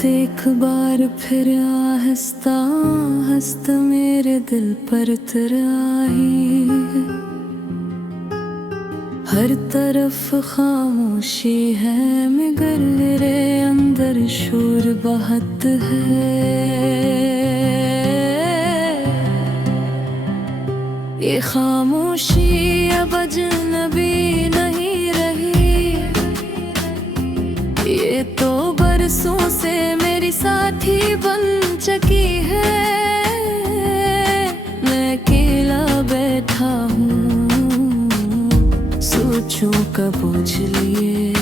बात एक बार फिर आहिस्ता आहिस्ता मेरे दिल पर उतर आई। हर तरफ खामोशी है मगर मेरे अंदर शोर बहुत है। ये खामोशी अब अजनबी नहीं रही, ये तो बरसों से मेरी साथी बन चुकी है। मैं अकेला बैठा हूँ सोचों का बोझ लिए,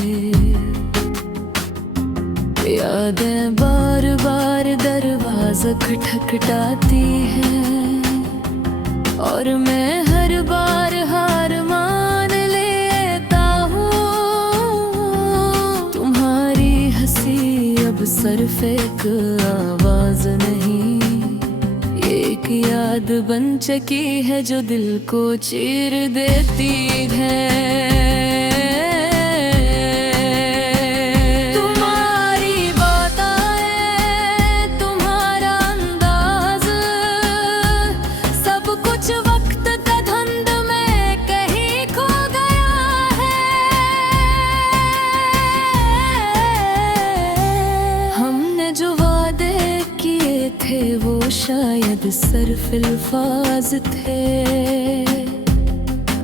यादें बार बार दरवाजा खटखटाती है और मैं हर बार हार मान लेता हूँ। तुम्हारी हंसी अब सिर्फ एक आवाज नहीं, एक याद बन चुकी है जो दिल को चीर देती है। वो शायद सिर्फ अल्फाज थे,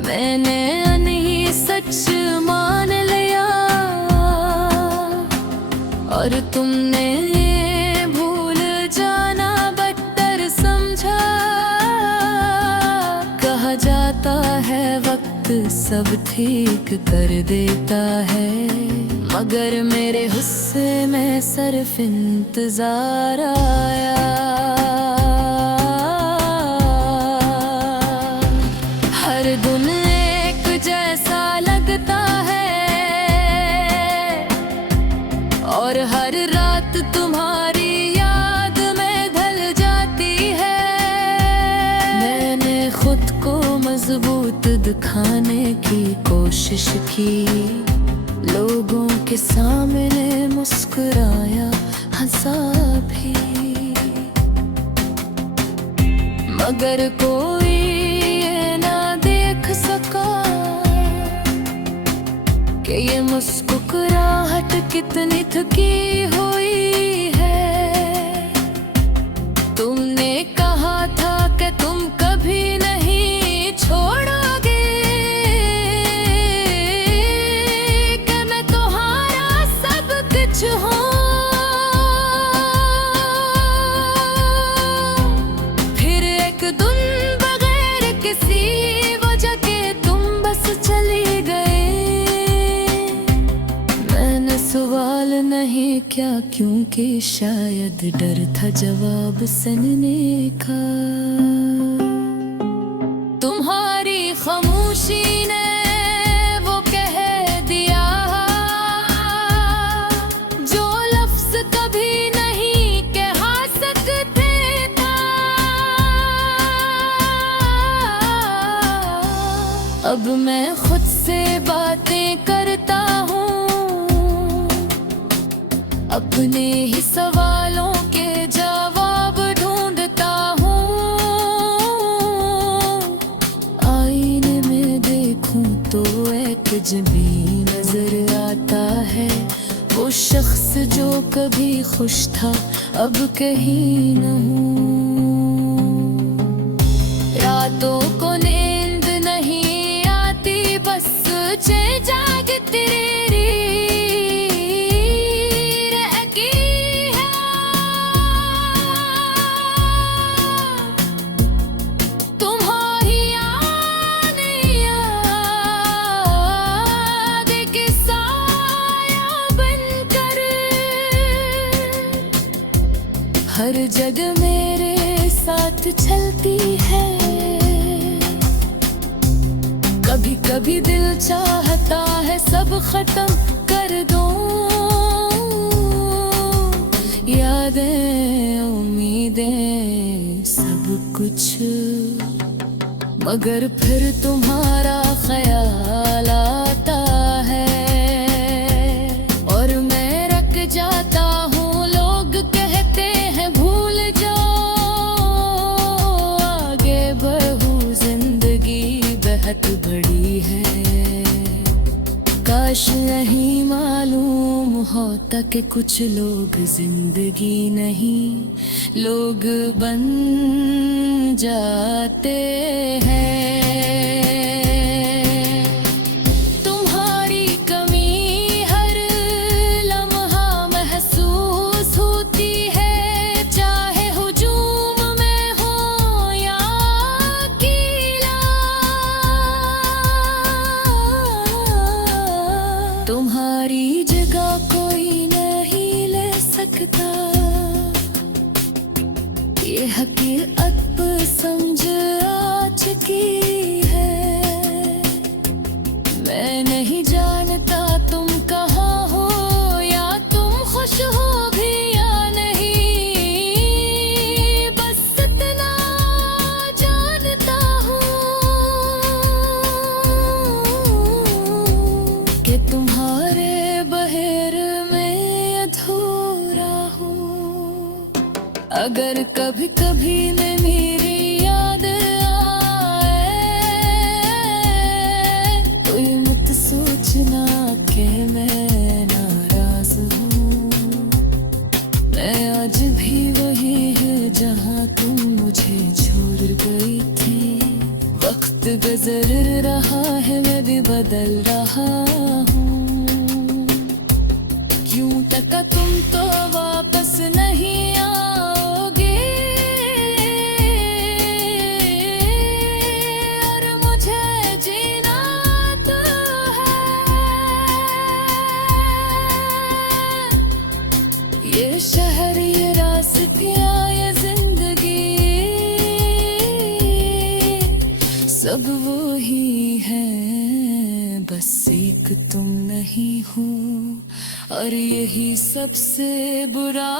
मैंने नहीं सच मान लिया और तुमने ये भूल जाना बदतर समझा। कहा जाता है वक्त सब ठीक कर देता है, मगर मेरे गुस्से में सिर्फ इंतजार आया। हर दिन एक जैसा लगता है और हर रात तुम्हारी याद में ढल जाती है। मैंने खुद को मजबूत दिखाने की कोशिश की, लोगों के सामने मुस्कुराया हंसा भी, मगर कोई ये ना देख सका कि ये मुस्कुराहट कितनी थकी हुई है। तुमने कहा था कि तुम कभी नहीं छोड़ोगे, फिर एक दिन बगैर किसी वजह के तुम बस चली गए। मैंने सवाल नहीं किया क्योंकि शायद डर था जवाब सुनने का। तुम्हारी खामोशी ने अब मैं खुद से बातें करता हूँ, अपने ही सवालों के जवाब ढूंढता हूँ। आईने में देखूं तो एक अजनबी नजर आता है, वो शख्स जो कभी खुश था अब कहीं न हूँ। रातों को जागती रहती है, तुम्हारी याद के साया बनकर हर जगह मेरे साथ चलती है। कभी कभी दिल चाहता है सब खत्म कर दूं, यादें उम्मीदें सब कुछ, मगर फिर तुम्हारा ख्याल आता है और मैं रख जाता हूँ। लोग होता कि कुछ लोग जिंदगी नहीं लोग बन जाते हैं। तुम्हारी कमी हर लम्हा महसूस होती है, चाहे हुजूम में हो या अकेला। तुम्हारी जगह कोई नहीं ले सकता, ये हकीकत समझ आ चुकी है। मैं नहीं जानता तुम कहाँ हो या तुम खुश हो भी या नहीं, बस इतना जानता हूँ कि तुम्हारे बहेर में अधूरा हूँ। अगर कभी कभी मैं मेरी याद आए तो ये मत सोचना कि मैं नाराज हूँ। मैं आज भी वही है जहाँ तुम मुझे छोड़ गई थी। वक्त गुजर रहा है, मैं भी बदल रहा हूँ। क्यों तका तुम तो वापस नहीं आओगे, और मुझे जीना तो है। ये शहर, ये रास्तियाँ, ये जिंदगी सब वो ही है, बस एक तुम नहीं हो। और यही सबसे बुरा